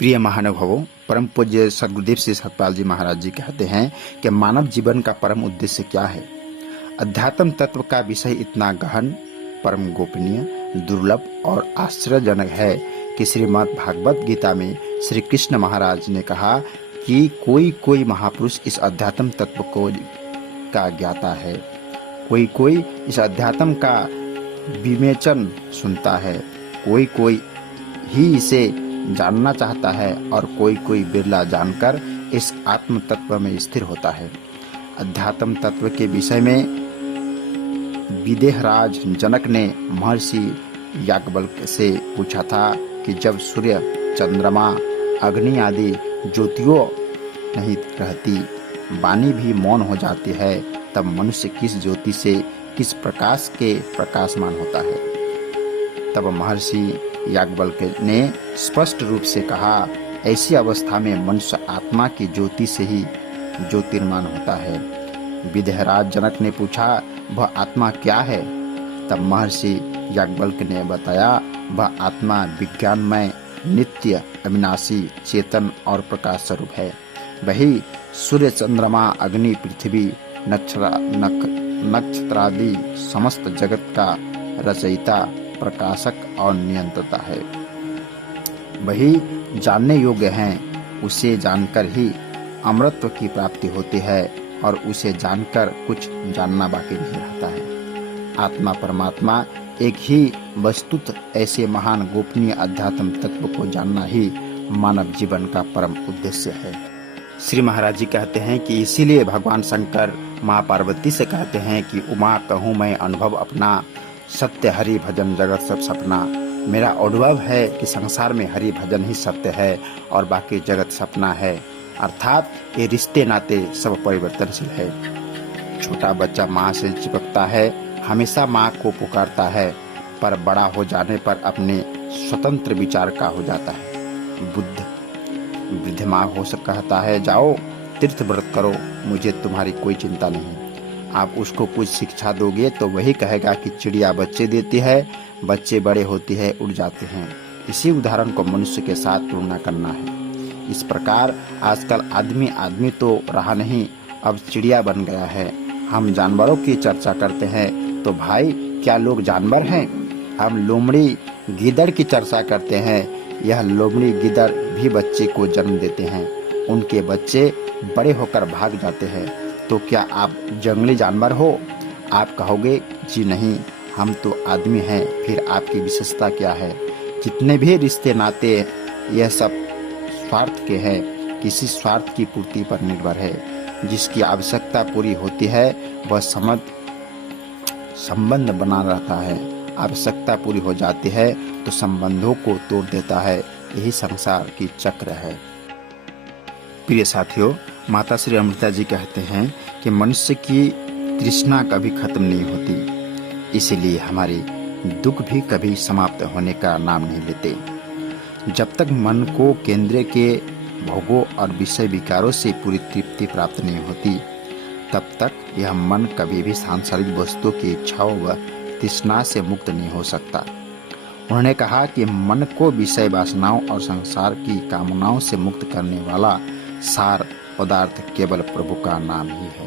प्रिय महानुभावों, परम पूज्य सद्गुरुदेव श्री सतपाल जी महाराज जी कहते हैं कि मानव जीवन का परम उद्देश्य क्या है। अध्यात्म तत्व का विषय इतना गहन, परम गोपनीय, दुर्लभ और आश्चर्यजनक है कि श्रीमद् भागवत गीता में श्री कृष्ण महाराज ने कहा कि कोई महापुरुष इस अध्यात्म तत्व का ज्ञाता है, कोई इस अध्यात्म का विवेचन सुनता है, कोई ही इसे जानना चाहता है और कोई बिरला जानकर इस आत्म तत्व में स्थिर होता है। अध्यात्म तत्व के विषय में विदेहराज जनक ने महर्षि याज्ञवल्क्य से पूछा था कि जब सूर्य, चंद्रमा, अग्नि आदि ज्योतियों नहीं रहती, वाणी भी मौन हो जाती है, तब मनुष्य किस ज्योति से, किस प्रकाश के प्रकाशमान होता है। तब महर्षि याज्ञवल्क्य ने स्पष्ट रूप से कहा, ऐसी अवस्था में मनुष्य आत्मा की ज्योति से ही ज्योतिर्मान होता है। विदेहराज जनक ने पूछा, वह आत्मा क्या है? तब महर्षि याज्ञवल्क्य ने बताया, वह आत्मा विज्ञानमय, नित्य, अविनाशी, चेतन और प्रकाश स्वरूप है। वही सूर्य, चंद्रमा, अग्नि, पृथ्वी, नक्षत्रादि समस्त जगत का रचयिता, प्रकाशक और नियंत्रता है। वही जानने योग्य हैं, उसे जानकर ही अमरत्व की प्राप्ति होती है और उसे जानकर कुछ जानना बाकी नहीं रहता है। आत्मा परमात्मा एक ही वस्तुत ऐसे महान गोपनीय अध्यात्म तत्व को जानना ही मानव जीवन का परम उद्देश्य है। श्री महाराज जी कहते हैं कि इसीलिए भगवान शंकर माँ पार्वती से कहते हैं कि उमा कहूँ मैं अनुभव अपना, सत्य हरि भजन जगत सब सपना। मेरा अनुभव है कि संसार में हरि भजन ही सत्य है और बाकी जगत सपना है। अर्थात ये रिश्ते नाते सब परिवर्तनशील है। छोटा बच्चा माँ से चिपकता है, हमेशा माँ को पुकारता है, पर बड़ा हो जाने पर अपने स्वतंत्र विचार का हो जाता है। वृद्ध माँ हो कहता है, जाओ तीर्थ व्रत करो, मुझे तुम्हारी कोई चिंता नहीं। आप उसको कुछ शिक्षा दोगे तो वही कहेगा कि चिड़िया बच्चे देती है, बच्चे बड़े होती है, उड़ जाते हैं। इसी उदाहरण को मनुष्य के साथ तुलना करना है। इस प्रकार आजकल आदमी तो रहा नहीं, अब चिड़िया बन गया है। हम जानवरों की चर्चा करते हैं तो भाई क्या लोग जानवर हैं? हम लोमड़ी गीदड़ की चर्चा करते हैं, यह लोमड़ी गीदड़ भी बच्चे को जन्म देते हैं, उनके बच्चे बड़े होकर भाग जाते हैं। तो क्या आप जंगली जानवर हो? आप कहोगे जी नहीं, हम तो आदमी हैं। फिर आपकी विशेषता क्या है? जितने भी रिश्ते नाते यह सब स्वार्थ के हैं, किसी स्वार्थ की पूर्ति पर निर्भर है। जिसकी आवश्यकता पूरी होती है वह संबंध बना रहता है, आवश्यकता पूरी हो जाती है तो संबंधों को तोड़ देता है। यही संसार की चक्र है। प्रिय साथियों, माता श्री अमृता जी कहते हैं कि मनुष्य की तृष्णा कभी खत्म नहीं होती, इसीलिए हमारे दुख भी कभी समाप्त होने का नाम नहीं लेते। जब तक मन को केंद्र के भोगों और विषय विकारों से पूरी तृप्ति प्राप्त नहीं होती, तब तक यह मन कभी भी सांसारिक वस्तुओं की इच्छाओं व तृष्णा से मुक्त नहीं हो सकता। उन्होंने कहा कि मन को विषय वासनाओं और संसार की कामनाओं से मुक्त करने वाला सार पदार्थ केवल प्रभु का नाम ही है।